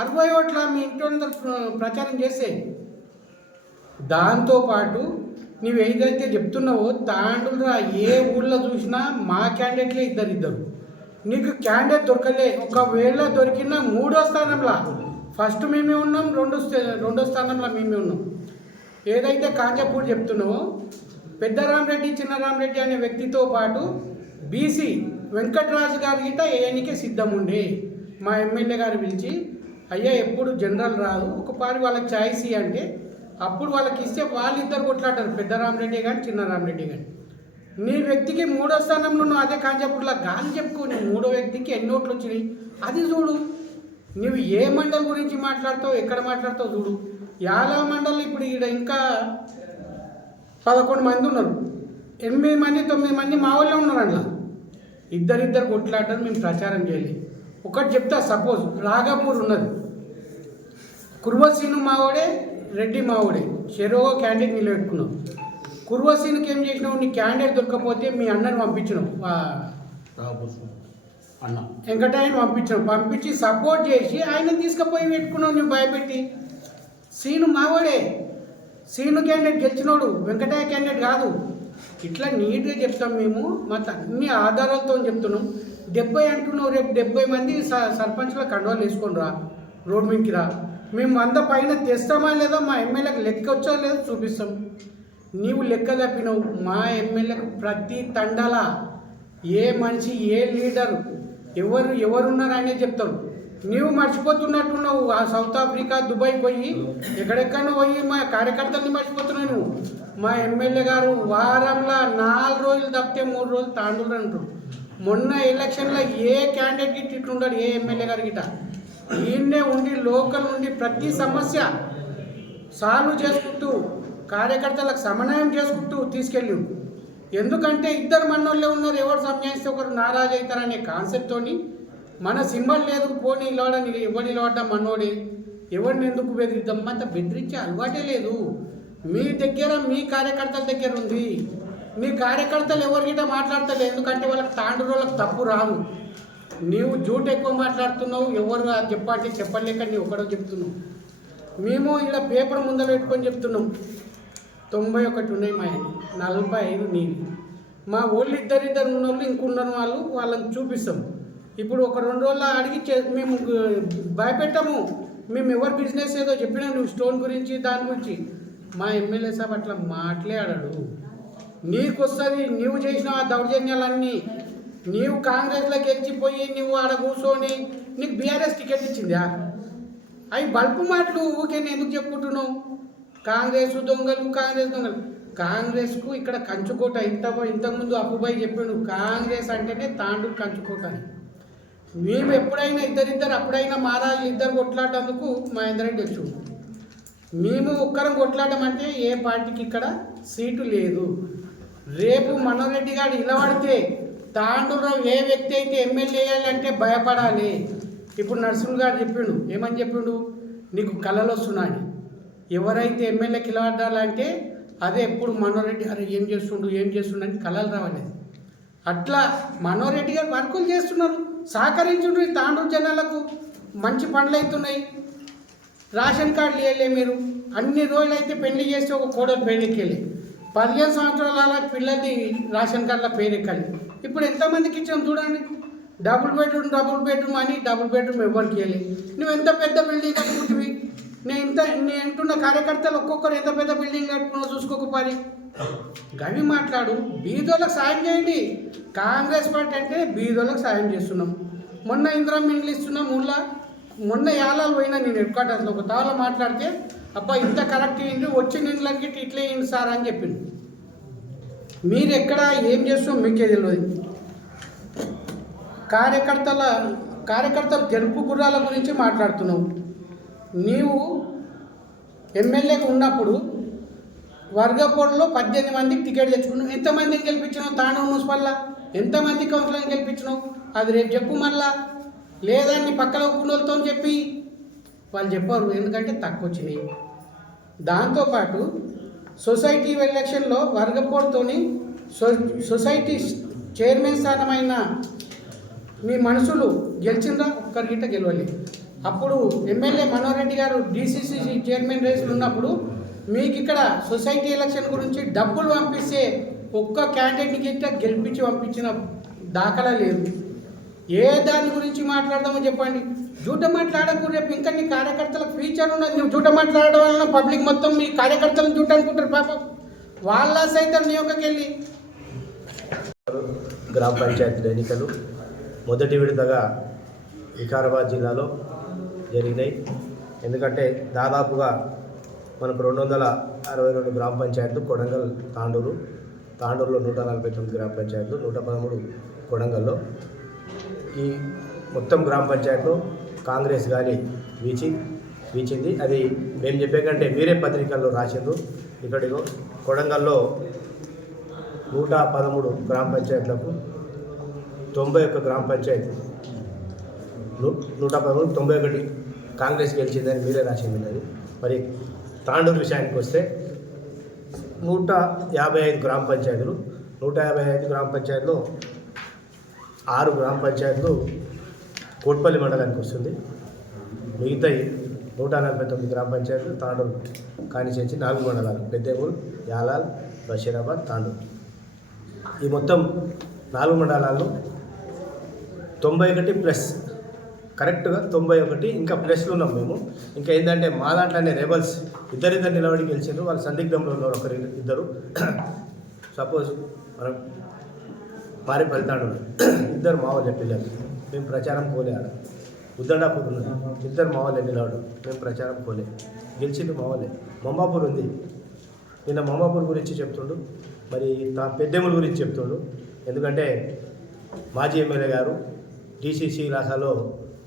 60 ఓట్ల మీ ఇంటి అందరు ప్రచారం చేస్తే దాంతోపాటు నువ్వు ఏదైతే చెప్తున్నావో తాండూరు ఏ ఊళ్ళో చూసినా మా క్యాండిడేట్లే ఇద్దరు. నీకు క్యాండిడేట్ దొరకలే. ఒకవేళ దొరికిన 3వ స్థానంలో ఫస్ట్ మేమే ఉన్నాం, రెండో స్థానంలో మేమే ఉన్నాం. ఏదైతే కాంజపూర్ చెప్తున్నావో పెద్దరామరెడ్డి, చిన్నరామరెడ్డి అనే వ్యక్తితో పాటు బీసీ వెంకటరాజు గారి గిట్ట ఏఎన్కే సిద్ధం ఉండే. మా ఎమ్మెల్యే గారు పిలిచి అయ్యా ఎప్పుడు జనరల్ రాదు, ఒకసారి వాళ్ళకి ఛాయిస్ అంటే అప్పుడు వాళ్ళకి ఇస్తే వాళ్ళిద్దరు కొట్లాడతారు, పెద్దరామరెడ్డి కానీ చిన్నరామరెడ్డి కానీ. నీ వ్యక్తికి 3వ స్థానంలో నువ్వు అదే కాంజపూర్లో గాలి చెప్పుకో. నీ 3వ వ్యక్తికి ఎన్ని ఓట్లు వచ్చినాయి అది చూడు. నువ్వు ఏ మండల్ గురించి మాట్లాడతావు, ఎక్కడ మాట్లాడతావు చూడు. యాదవ మండల్ ఇప్పుడు ఇక్కడ ఇంకా 11 మంది ఉన్నారు, 8 మంది 9 మంది మా వాళ్ళే ఉన్నారు. అందులో ఇద్దరిద్దరు కొట్లాడటం మేము ప్రచారం చేయలేదు. ఒకటి చెప్తా, సపోజ్ రాఘపూర్ ఉన్నది, కుర్వసీను మావాడే, రెడ్డి మావాడే, చెరో క్యాండిడేట్ నిలబెట్టుకున్నావు. కుర్వసీనుకి ఏం చేసినావు? నీ క్యాండిడేట్ దొరకకపోతే మీ అన్నని పంపించినావు, అన్న వెంకటయ్యని పంపించి సపోర్ట్ చేసి ఆయన తీసుకుపోయి పెట్టుకున్నావు నువ్వు భయపెట్టి. సీను మావాడే, సీను క్యాండిడేట్ గెలిచినోడు, వెంకటయ్య క్యాండిడేట్ కాదు. ఇట్లా నీట్గా చెప్తాం మేము, మాకు అన్ని ఆధారాలతో చెప్తున్నాం. 70 అంటున్నావు, రేపు 70 మంది సర్పంచ్ల కండవాలు వేసుకొని రా, రోడ్ మీదకి రా. మేము 100 పైన తెస్తామా లేదో, మా ఎమ్మెల్యేకి లెక్క వచ్చా లేదో చూపిస్తాం. నీవు లెక్క తప్పినావు. మా ఎమ్మెల్యేకు ప్రతి తండాల ఏ మనిషి, ఏ లీడరు, ఎవరున్నారు అనే చెప్తావు. నీవు మర్చిపోతున్నట్టున్నావు. ఆ సౌత్ ఆఫ్రికా, దుబాయ్ పోయి ఎక్కడెక్కడో పోయి మా కార్యకర్తల్ని మర్చిపోతున్నావు నువ్వు. మా ఎమ్మెల్యే గారు వారంలో 4 రోజులు తప్పితే 3 రోజులు తాండూరు అంటారు. మొన్న ఎలక్షన్లో ఏ క్యాండిడేట్ గిట్ట ఇట్లుండాడు, ఏ ఎమ్మెల్యే గారి గిట్ట ఈయన్నే ఉండి లోకల్ నుండి ప్రతి సమస్య సాల్వ్ చేసుకుంటూ కార్యకర్తలకు సమన్వయం చేసుకుంటూ తీసుకెళ్ళి. ఎందుకంటే ఇద్దరు మన్నోళ్ళే ఉన్నారు, ఎవరు సంజాయిస్తే ఒకరు నారాజు అవుతారనే కాన్సెప్ట్తోని మన సింబల్ లేదు, పోనీ నిలవడం, ఎవరు నిలవడ్డం మన్నోడే, ఎవరిని ఎందుకు బెదిరిద్దాం, అంత బెదిరించే అలవాటే లేదు. మీ దగ్గర, మీ కార్యకర్తల దగ్గర ఉంది. మీ కార్యకర్తలు ఎవరికిట మాట్లాడతలే, ఎందుకంటే వాళ్ళకి తాండూరు వాళ్ళకి తప్పు రాదు. నీవు జూట్ ఎక్కువ మాట్లాడుతున్నావు, ఎవరు చెప్పలేక నీవు ఒకడో చెప్తున్నావు. మేము ఇలా పేపర్ ముందర పెట్టుకొని చెప్తున్నాం. 91 ఉన్నాయి మా 45 నీళ్ళు. మా వాళ్ళు ఇద్దరు ఉన్నోళ్ళు ఇంకున్న వాళ్ళని చూపిస్తాం. ఇప్పుడు ఒక 2 రోజులు అడిగి మేము భయపెట్టాము. మేము ఎవరు బిజినెస్ ఏదో చెప్పినా నువ్వు స్టోన్ గురించి దాని గురించి. మా ఎమ్మెల్యే సాబ్ అట్లా మాట్లాడాడు. నీకు వస్తుంది, నీవు చేసిన ఆ దౌర్జన్యాలన్నీ. నీవు కాంగ్రెస్లోకి గెలిచిపోయి నువ్వు ఆడ కూర్చొని నీకు బీఆర్ఎస్ టికెట్ ఇచ్చిందా? అవి బల్పు మాటలు ఊకే ఎందుకు చెప్పుకుంటున్నావు? కాంగ్రెస్ దొంగలు, కాంగ్రెస్కు ఇక్కడ కంచుకోట. ఇంతకుముందు అప్పుబాయి చెప్పాడు, కాంగ్రెస్ అంటేనే తాండూరు కంచుకోట అని. మేము ఎప్పుడైనా ఇద్దరిద్దరు అప్పుడైనా మారాలి, ఇద్దరు కొట్లాడేందుకు మహేందర్ రెడ్డి వచ్చాడు. మేము ఒక్కరం కొట్లాడమంటే ఏ పార్టీకి ఇక్కడ సీటు లేదు. రేపు మనోరెడ్డి గారు నిలబడితే తాండూరులో ఏ వ్యక్తి అయితే ఎమ్మెల్యే వేయాలంటే భయపడాలి. ఇప్పుడు నరసింహ గారు చెప్పిండు, ఏమని చెప్పిండు? నీకు కళలు వస్తున్నాయి. ఎవరైతే ఎమ్మెల్యేకి నిలబడాలంటే అదే ఎప్పుడు మనోరెడ్డి గారు ఏం చేస్తుండు అని కళలు రావలేదు. అట్లా మనోరెడ్డి గారు వర్కులు చేస్తున్నారు, సహకరించుండ్రు. ఈ తాండూరు జనాలకు మంచి పనులు అవుతున్నాయి. రేషన్ కార్డులు ఇవ్వలే మీరు. అన్ని రోజులైతే పెళ్లి చేస్తే ఒక కోడలు పేరెక్కేలే. 15 సంవత్సరాల పిల్లలది రేషన్ కార్డుల పేరెక్కాలి. ఇప్పుడు ఎంతమందికి ఇచ్చాం చూడండి. డబుల్ బెడ్రూమ్ అని డబుల్ బెడ్రూమ్ ఎవరికి ఇవ్వలేదు. నువ్వు ఎంత పెద్ద బిల్డింగ్ కట్టుకుంటువి? నేను అంటున్న కార్యకర్తలు ఒక్కొక్కరు ఎంత పెద్ద బిల్డింగ్ కట్టుకున్నావు చూసుకోకపోయి. గవి మాట్లాడు. బీదోళ్ళకి సాయం చేయండి. కాంగ్రెస్ పార్టీ అంటే బీదోళ్ళకి సాయం చేస్తున్నాం. మొన్న ఇందిరమ్మ ఇండ్లు ఇస్తున్నాం. మొన్న యాలాలు పోయినా నేను హెడ్ క్వార్టర్స్లో ఒక తావలో మాట్లాడితే, అబ్బా ఇంత కరెక్ట్ అయ్యింది, వచ్చిన ఇండ్లకి ఇట్లే అయింది సార్ అని చెప్పింది. మీరు ఎక్కడ ఏం చేస్తాం మీకే తెలియదు. కార్యకర్తలు గెలుపు గుర్రాల గురించి మాట్లాడుతున్నావు. నీవు ఎమ్మెల్యేగా ఉన్నప్పుడు వర్గపోడులో 18 మందికి టికెట్ తెచ్చుకున్నావు. ఎంతమందిని గెలిపించినావు? తాండూరు మున్సిపల్లా ఎంతమంది కౌన్సిలర్ని గెలిపించినావు? అది రేపు చెప్పు మళ్ళా. లేదా నీ పక్కన ఒప్పుకున్నోళ్ళతో చెప్పి వాళ్ళు చెప్పారు, ఎందుకంటే తక్కువ వచ్చినాయి. దాంతోపాటు సొసైటీ ఎలక్షన్లో వర్గపోడుతోని సొసైటీ చైర్మన్ స్థానమైన మీ మనుషులు గెలిచిందా? ఒక్కరి గిట్ట గెలవలేదు. అప్పుడు ఎమ్మెల్యే మనోహర్ రెడ్డి గారు డిసిసి చైర్మన్ రేసులు ఉన్నప్పుడు మీకు ఇక్కడ సొసైటీ ఎలక్షన్ గురించి డబ్బులు పంపిస్తే ఒక్క క్యాండిడేట్ని గిట్ట గెలిపించి పంపించిన దాఖలా లేదు. ఏ దాని గురించి మాట్లాడదామో చెప్పండి. జూట మాట్లాడకు. రేపు ఇంకా నీ కార్యకర్తలకు ఫ్యూచర్ ఉన్నది. నువ్వు జూట మాట్లాడడం వలన పబ్లిక్ మొత్తం మీ కార్యకర్తలను జూట అనుకుంటారు. పాపం వాళ్ళ సైతం నియోగకెళ్ళి గ్రామ పంచాయతీ ఎన్నికలు మొదటి విడతగా వికారాబాద్ జిల్లాలో జరిగినాయి. ఎందుకంటే దాదాపుగా మనకు 262 గ్రామ పంచాయతీలు కొడంగల్ తాండూరులో 149 గ్రామ పంచాయతీలు, 113 కొడంగల్లో. ఈ మొత్తం గ్రామ పంచాయతీలో కాంగ్రెస్ గాలి వీచింది. అది మేము చెప్పే కంటే వేరే పత్రికల్లో రాసిండ్రు. ఇక్కడిలో కొడంగల్లో 113 గ్రామ పంచాయతీలకు 91 గ్రామ పంచాయతీ 113 91 కాంగ్రెస్ గెలిచిందని మీరే రాసింది. అది మరి తాండూరు విషయానికి వస్తే 155 గ్రామ పంచాయతీలు, 155 గ్రామ పంచాయతీలో 6 గ్రామ పంచాయతీలు కోట్పల్లి మండలానికి వస్తుంది. మిగతా 149 గ్రామ పంచాయతీలు తాండూరు కానిచేసి 4 మండలాలు పెద్దేమూరు, యాలాల్, బషీరాబాద్, తాండూరు. ఈ మొత్తం 4 మండలాల్లో 91 ప్లస్ కరెక్ట్గా 91 ఇంకా ప్లస్లు ఉన్నాం మేము. ఇంకా ఏంటంటే మా దాంట్లోనే రెబల్స్ ఇద్దరిద్దరు నిలబడి గెలిచారు. వాళ్ళు సందిగ్ధంలో ఉన్నారు, ఇద్దరు. సపోజ్ మనం మారి ఫలితాడు ఇద్దరు మా వాళ్ళే పిల్లలు, మేము ప్రచారం పోలే. ఆడ ఉద్దండాపూర్ ఉన్నది, ఇద్దరు మా వాళ్ళే నిలబడు, మేము ప్రచారం పోలే. గెలిచిండు మా వాళ్ళే. మొంబాపూర్ ఉంది, నిన్న మొంబాపూర్ గురించి చెప్తుండు, మరి పెద్దెముల గురించి చెప్తుండు. ఎందుకంటే మాజీ ఎమ్మెల్యే గారు డిసిసి ఇలాకాలో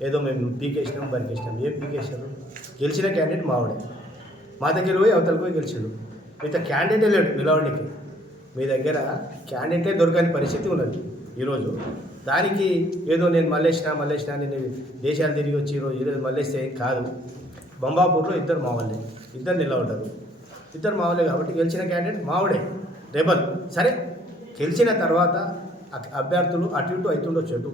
ఏదో మేము పీకేసినాం బరికేసినాం. ఏం పీకేసినారు? గెలిచిన క్యాండిడేట్ మావాడే. మా దగ్గర పోయి అవతలకు పోయి గెలిచిండు. మిగతా క్యాండిడేటే లేడు నిలవడానికి. మీ దగ్గర క్యాండిడేటే దొరకని పరిస్థితి ఉన్నది ఈరోజు. దానికి ఏదో నేను మల్లేసినా నేను దేశాలు తిరిగి వచ్చి ఈరోజు మల్లేస్తే కాదు. బంబాపూర్లో ఇద్దరు మావాళ్ళే, ఇద్దరు నిలబడ్డారు. ఇద్దరు మావాళ్ళే కాబట్టి గెలిచిన క్యాండిడేట్ మావాడే, రెబల్. సరే, గెలిచిన తర్వాత అభ్యర్థులు అటు ఇటు అవుతుండొచ్చు,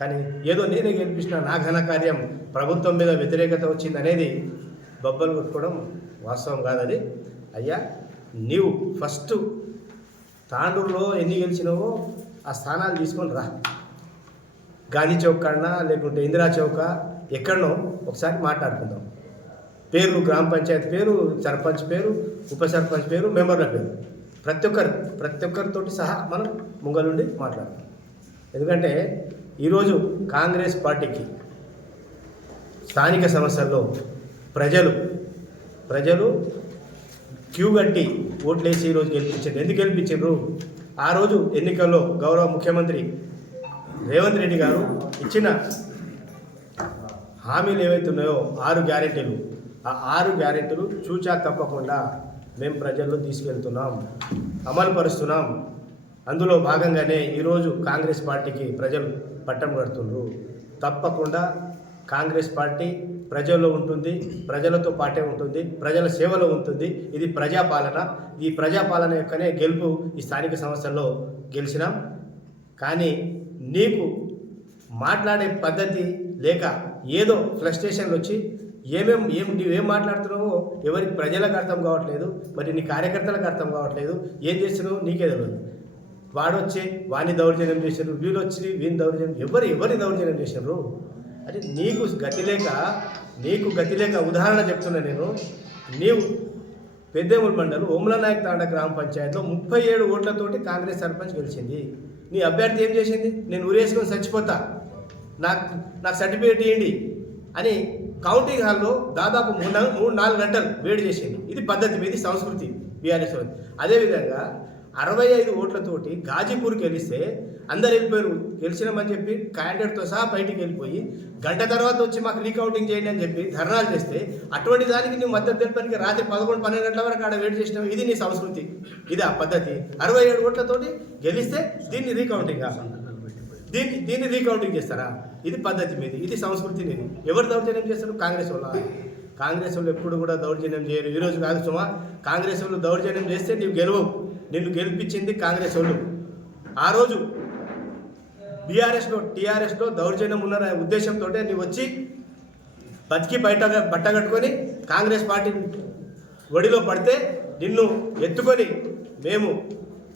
కానీ ఏదో నేనే గెలిపించిన నా ఘనకార్యం ప్రభుత్వం మీద వ్యతిరేకత వచ్చింది అనేది బొబ్బలు కొట్టుకోవడం వాస్తవం కాదది. అయ్యా, నీవు ఫస్ట్ తాండూరులో ఎన్ని గెలిచినావో ఆ స్థానాలు తీసుకొని రా. గాంధీ చౌక్ కన్నా లేకుంటే ఇందిరా చౌక ఎక్కడనో ఒకసారి మాట్లాడుకుందాం. పేర్లు, గ్రామ పంచాయతీ పేరు, సర్పంచ్ పేరు, ఉప సర్పంచ్ పేరు, మెంబర్ల పేరు, ప్రతి ఒక్కరితోటి సహా మనం ముంగలుండి మాట్లాడతాం. ఎందుకంటే ఈరోజు కాంగ్రెస్ పార్టీకి స్థానిక సమస్యల్లో ప్రజలు క్యూ కట్టి ఓట్లేసి ఈరోజు గెలిపించారు. ఎందుకు గెలిపించారు? ఆ రోజు ఎన్నికల్లో గౌరవ ముఖ్యమంత్రి రేవంత్ రెడ్డి గారు ఇచ్చిన హామీలు ఏవైతే ఉన్నాయో 6 గ్యారెంటీలు, ఆ 6 గ్యారెంటీలు చూచా తప్పకుండా మేము ప్రజల్లో తీసుకెళ్తున్నాం, అమలు పరుస్తున్నాం. అందులో భాగంగానే ఈరోజు కాంగ్రెస్ పార్టీకి ప్రజలు పట్టం కడుతున్నారు. తప్పకుండా కాంగ్రెస్ పార్టీ ప్రజల్లో ఉంటుంది, ప్రజలతో పాటే ఉంటుంది, ప్రజల సేవలో ఉంటుంది. ఇది ప్రజాపాలన. ఈ ప్రజాపాలన యొక్కనే గెలుపు ఈ స్థానిక సంస్థల్లో గెలిచినాం. కానీ నీకు మాట్లాడే పద్ధతి లేక ఏదో ఫ్రస్ట్రేషన్లు వచ్చి నువ్వేం మాట్లాడుతున్నావో ఎవరికి ప్రజలకు అర్థం కావట్లేదు, మరి నీ కార్యకర్తలకు అర్థం కావట్లేదు. ఏం చేస్తున్నావు నీకే తెలియదు. వాడొచ్చి వాడిని దౌర్జన్యం చేశారు, వీళ్ళు వచ్చి వీని దౌర్జన్యం, ఎవరిని దౌర్జన్యం చేశారు? అంటే నీకు గతి లేక ఉదాహరణ చెప్తున్నా నేను. నీవు పెద్దేముల మండలం ఓమ్లనాయక్ తాండ గ్రామ పంచాయతీలో 37 ఓట్లతోటి కాంగ్రెస్ సర్పంచ్ గెలిచింది. నీ అభ్యర్థి ఏం చేసింది? నేను ఊరేసుకొని చచ్చిపోతా, నాకు సర్టిఫికేట్ ఇవ్వండి అని కౌంటింగ్ హాల్లో దాదాపు 3-4 గంటలు వేడి చేసింది. ఇది పద్ధతి, ఇది సంస్కృతి బీఆర్ఎస్. అదేవిధంగా 65 ఓట్లతోటి గాజీపూర్కి గెలిస్తే అందరు వెళ్ళిపోయారు. గెలిచినామని చెప్పి క్యాండిడేట్తో సహా బయటికి వెళ్ళిపోయి గంట తర్వాత వచ్చి మాకు రీకౌంటింగ్ చేయండి అని చెప్పి ధర్నాలు చేస్తే అటువంటి దానికి నువ్వు మద్దతు తెలిపడానికి రాత్రి 11-12 గంటల వరకు ఆడ వెయిట్ చేసినావు. ఇది నీ సంస్కృతి, ఇది ఆ పద్ధతి. 67 ఓట్లతోటి గెలిస్తే దీన్ని రీకౌంటింగ్ దీన్ని రీకౌంటింగ్ చేస్తారా? ఇది పద్ధతి మీది, ఇది సంస్కృతి నీది. ఎవరు దౌర్జన్యం చేస్తారు? కాంగ్రెస్ వాళ్ళు ఎప్పుడు కూడా దౌర్జన్యం చేయరు. ఈరోజు కాదు సుమా, కాంగ్రెస్ వాళ్ళు దౌర్జన్యం చేస్తే నీవు గెలవవు. నిన్ను గెలిపించింది కాంగ్రెస్ వాళ్ళు. ఆ రోజు టీఆర్ఎస్లో దౌర్జన్యం ఉన్న ఉద్దేశంతో నీవు వచ్చి బతికి బట్ట కట్టుకొని కాంగ్రెస్ పార్టీ ఒడిలో పడితే నిన్ను ఎత్తుకొని మేము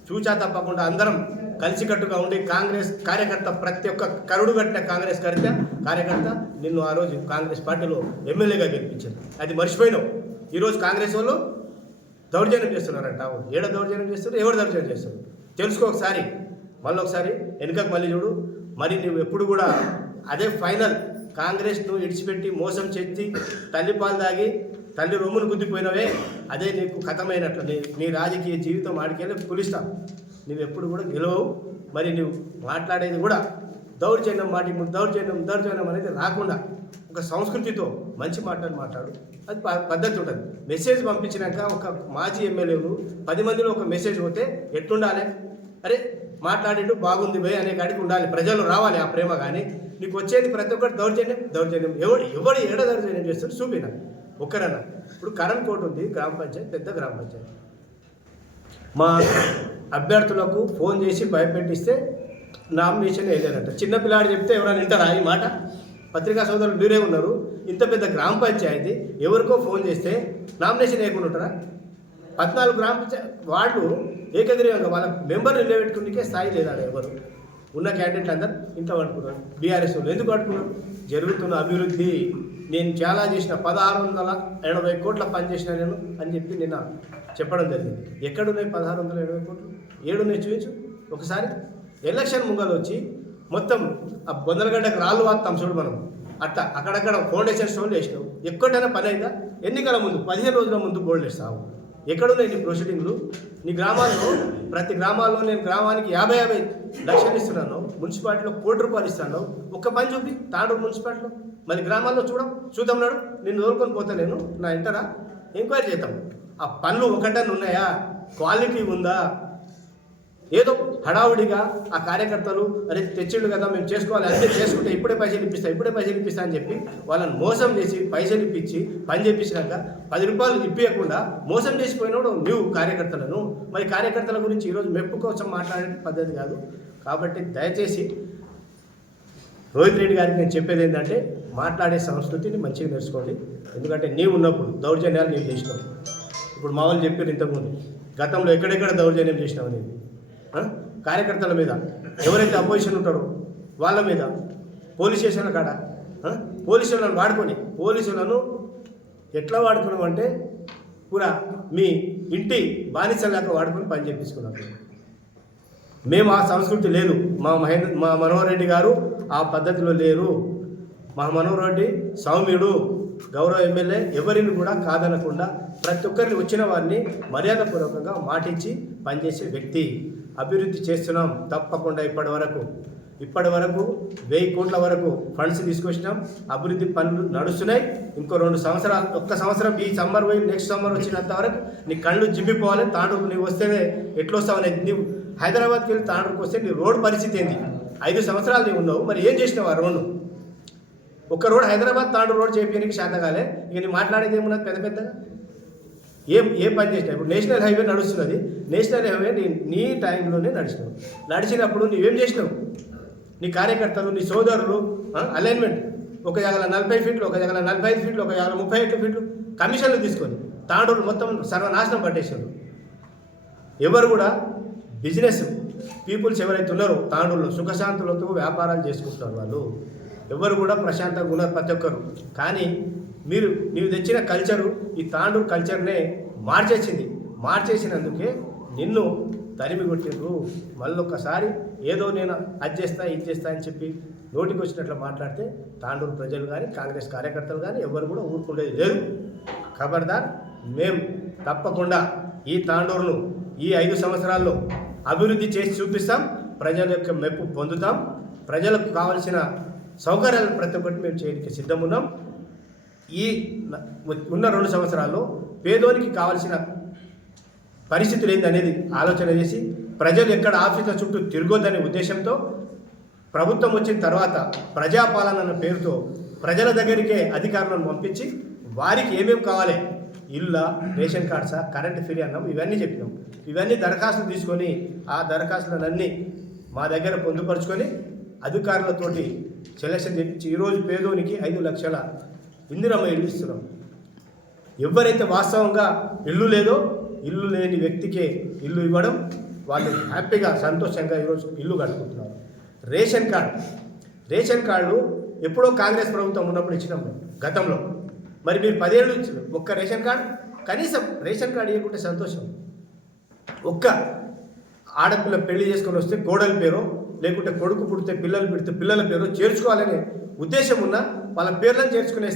చూచా తప్పకుండా అందరం కలిసికట్టుగా ఉండి కాంగ్రెస్ కార్యకర్త, ప్రతి ఒక్క కరుడు కట్టిన కాంగ్రెస్ కార్యకర్త నిన్ను ఆ రోజు కాంగ్రెస్ పార్టీలో ఎమ్మెల్యేగా గెలిపించారు. అది మర్చిపోయినావు. ఈరోజు కాంగ్రెస్ వాళ్ళు దౌర్జన్యం చేస్తున్నారంట. ఏడ దౌర్జన్యం చేస్తారు, ఎవరు దౌర్జన్యం చేస్తారు తెలుసుకో ఒకసారి. మళ్ళీ ఒకసారి వెనుకకు మళ్ళీ చూడు. మరి నువ్వు ఎప్పుడు కూడా అదే ఫైనల్. కాంగ్రెస్ను ఇడిచిపెట్టి మోసం చేసి తల్లిపాలు దాగి తల్లి రొమ్మును గుద్దిపోయినవే, అదే నీకు కథమైనట్లు. నీ రాజకీయ జీవితం ఆడికెళ్ళి పులిస్తా. నువ్వు ఎప్పుడు కూడా గెలవవు. మరి నువ్వు మాట్లాడేది కూడా దౌర్జన్యం అనేది రాకుండా ఒక సంస్కృతితో మంచి మాట్లాడు. అది పద్ధతి ఉంటుంది. మెసేజ్ పంపించినాక ఒక మాజీ ఎమ్మెల్యేలు 10 మందిలో ఒక మెసేజ్ పోతే ఎట్లుండాలి? అరే మాట్లాడిండు బాగుంది భయ్ అనే కాడికి ఉండాలి. ప్రజలు రావాలి ఆ ప్రేమ. కానీ నీకు వచ్చేది ప్రతి ఒక్కటి దౌర్జన్యం. ఎవడు ఏడ దౌర్జన్యం చేస్తాడు చూపిన ఒక్కరన్నా. ఇప్పుడు కరణ్ కోట్ ఉంది, గ్రామ పంచాయతీ, పెద్ద గ్రామ పంచాయతీ. మా అభ్యర్థులకు ఫోన్ చేసి భయపెట్టిస్తే నామినేషన్ వేయలేరంట. చిన్నపిల్లాడు చెప్తే ఎవరైనా వింటారా ఈ మాట? పత్రికా సోదరులు మీరే ఉన్నారు. ఇంత పెద్ద గ్రామ పంచాయతీ ఎవరికో ఫోన్ చేస్తే నామినేషన్ వేయకుండా ఉంటారా? 14 గ్రామ వాళ్ళు ఏకగ్రీవంగా వాళ్ళ మెంబర్ని నిలబెట్టుకునే స్థాయి లేదా? ఎవరు ఉన్న క్యాండిడేట్లు అందరూ ఇంట్లో పట్టుకున్నారు. బీఆర్ఎస్ వాళ్ళు ఎందుకు పట్టుకున్నారు? జరుగుతున్న అభివృద్ధి నేను చాలా చేసిన, 1680 కోట్ల పని చేసిన నేను అని చెప్పి నిన్న చెప్పడం జరిగింది. ఎక్కడున్నాయి 1680 కోట్లు? ఏడున్నాయి చూపించు ఒకసారి. ఎలక్షన్ ముంగలు వచ్చి మొత్తం ఆ బొందలగడ్డకు రాళ్ళు వాస్తాం చూడు మనం, అట్లా అక్కడక్కడ ఫౌండేషన్ స్టోన్లు వేసినావు. ఎక్కడైనా పని అయిందా? ఎన్నికల ముందు 15 రోజుల ముందు బోర్డులు వేస్తావు. ఎక్కడున్నాయి నీ ప్రొసీడింగ్లు? నీ గ్రామాల్లో, ప్రతి గ్రామాల్లో నేను గ్రామానికి 50 లక్షలు ఇస్తున్నాను, మున్సిపాలిటీలో 1 కోటి రూపాయలు ఇస్తాను. ఒక్క పని చూపి తాండూరు మున్సిపాలిటీలో. మళ్ళీ గ్రామాల్లో చూద్దాం నాడు. నిన్ను తోలుకొని పోతలేను, నా ఇంటరా ఎంక్వైరీ చేద్దాం. ఆ పనులు ఒకటన్నా ఉన్నాయా? క్వాలిటీ ఉందా? ఏదో హడావుడిగా ఆ కార్యకర్తలు అరే తెచ్చిండు కదా మేము చేసుకోవాలి, అదే చేసుకుంటే ఇప్పుడే పైసలు ఇప్పిస్తా అని చెప్పి వాళ్ళని మోసం చేసి పైసలు ఇప్పించి పని చేపించినాక 10 రూపాయలు ఇప్పించకుండా మోసం చేసిపోయినాడు నువ్వు కార్యకర్తలను. మరి కార్యకర్తల గురించి ఈరోజు మెప్పు కోసం మాట్లాడే పద్ధతి కాదు. కాబట్టి దయచేసి రోహిత్ రెడ్డి గారికి నేను చెప్పేది ఏంటంటే మాట్లాడే సంస్కృతిని మంచిగా నేర్చుకోండి. ఎందుకంటే నీవు ఉన్నప్పుడు దౌర్జన్యాలు నేను చేసినావు. ఇప్పుడు మా వాళ్ళు చెప్పారు ఇంతకుముందు గతంలో ఎక్కడెక్కడ దౌర్జన్యం చేసినావు అనేది. కార్యకర్తల మీద, ఎవరైతే అపోజిషన్ ఉంటారో వాళ్ళ మీద, పోలీస్ స్టేషన్ల కాడ పోలీసులను వాడుకొని, పోలీసులను ఎట్లా వాడుకున్నాం అంటే పూరా మీ ఇంటి బానిసలాగా వాడుకొని పని చేపించుకున్నాం. మేము ఆ సంస్కృతి లేదు. మా మనోహర్ రెడ్డి గారు ఆ పద్ధతిలో లేరు. మా మనోహర్ రెడ్డి సౌమ్యుడు, గౌరవ ఎమ్మెల్యే, ఎవరిని కూడా కాదనకుండా ప్రతి ఒక్కరిని వచ్చిన వారిని మర్యాదపూర్వకంగా మాటించి పనిచేసే వ్యక్తి. అభివృద్ధి చేస్తున్నాం తప్పకుండా. ఇప్పటి వరకు 1000 కోట్ల వరకు ఫండ్స్ తీసుకొచ్చినాం. అభివృద్ధి పనులు నడుస్తున్నాయి. ఇంకో 2 సంవత్సరాలు, ఒక్క సంవత్సరం ఈ సమ్మర్ పోయి నెక్స్ట్ సమ్మర్ వచ్చినంత వరకు నీ కళ్ళు జిమ్మిపోవాలి. తాండూరుకు నీవు వస్తేనే ఎట్లొస్తావనేది. నీవు హైదరాబాద్కి వెళ్ళి తాండూరుకు వస్తే నీ రోడ్డు పరిస్థితి ఏంది? 5 సంవత్సరాలు నీవు ఉన్నావు, మరి ఏం చేసినావు ఆ రోడ్డు? ఒక్క రోడ్ హైదరాబాద్ తాండూరు రోడ్ చేయడానికి శాతకాలే. ఇక నీ మాట్లాడేది ఏమున్నది పెద్దగా? ఏం పని చేసినా? ఇప్పుడు నేషనల్ హైవే నడుస్తున్నది. నేషనల్ హైవే నీ టైంలోనే నడిచినప్పుడు నువ్వేం చేసినావు? నీ కార్యకర్తలు, నీ సోదరులు అలైన్మెంట్ ఒక జాగల 40 ఫీట్లు, ఒక జాగల 45 ఫీట్లు, ఒక జాగల 35 ఫీట్లు కమిషన్లు తీసుకొని తాండూరు మొత్తం సర్వనాశనం పట్టేసారు. ఎవరు కూడా బిజినెస్ పీపుల్స్ ఎవరైతే ఉన్నారో తాండూరులో సుఖశాంతులతో వ్యాపారాలు చేసుకుంటున్నారు. వాళ్ళు ఎవరు కూడా ప్రశాంతంగా ఉన్నారు ప్రతి ఒక్కరు. కానీ నీవు తెచ్చిన కల్చరు ఈ తాండూరు కల్చర్నే మార్చేసినందుకే నిన్ను తరిమి కొట్టిండ్రు. మళ్ళొక్కసారి ఏదో నేను అది చేస్తా ఇది చేస్తా అని చెప్పి నోటికి వచ్చినట్లు మాట్లాడితే తాండూరు ప్రజలు కానీ కాంగ్రెస్ కార్యకర్తలు కానీ ఎవరు కూడా ఊరుకునేది లేదు. ఖబర్దార్, మేము తప్పకుండా ఈ తాండూరును ఈ 5 సంవత్సరాల్లో అభివృద్ధి చేసి చూపిస్తాం, ప్రజల యొక్క మెప్పు పొందుతాం, ప్రజలకు కావాల్సిన సౌకర్యాలు ప్రతి ఒక్కటి మేము చేయడానికి సిద్ధం ఉన్నాం. ఈ ఉన్న 2 సంవత్సరాల్లో పేదోనికి కావాల్సిన పరిస్థితులు ఏందనేది ఆలోచన చేసి ప్రజలు ఎక్కడ ఆఫీసుల చుట్టూ తిరగొద్దనే ఉద్దేశంతో ప్రభుత్వం వచ్చిన తర్వాత ప్రజాపాలన అన్న పేరుతో ప్రజల దగ్గరికే అధికారులను పంపించి వారికి ఏమేమి కావాలి, ఇళ్ళ, రేషన్ కార్డ్సా, కరెంట్ ఫ్రీ అన్నాం, ఇవన్నీ చెప్పినాం. ఇవన్నీ దరఖాస్తులు తీసుకొని ఆ దరఖాస్తులన్నీ మా దగ్గర పొందుపరుచుకొని అధికారులతోటి సెలక్షన్ చేయించి ఈరోజు పేదోనికి 5 లక్షల ఇందిరమ్మ ఇల్లు ఇస్తున్నాం. ఎవరైతే వాస్తవంగా ఇల్లు లేదో ఇల్లు లేని వ్యక్తికే ఇల్లు ఇవ్వడం, వాళ్ళు హ్యాపీగా సంతోషంగా ఈరోజు ఇల్లు కట్టుకుంటున్నారు. రేషన్ కార్డు ఎప్పుడో కాంగ్రెస్ ప్రభుత్వం ఉన్నప్పుడు ఇచ్చినాం మేము గతంలో. మరి మీరు 10 ఏళ్ళు ఇచ్చిన ఒక్క రేషన్ కార్డు, కనీసం రేషన్ కార్డు ఇవ్వకుంటే సంతోషం. ఒక్క ఆడపిల్ల పెళ్లి చేసుకొని వస్తే కోడలి పేరు, లేకుంటే కొడుకు పుడితే పిల్లలు పెడితే పిల్లల పేరు చేర్చుకోవాలనే ఉద్దేశం ఉన్న వాళ్ళ పేర్లను చేర్చుకునే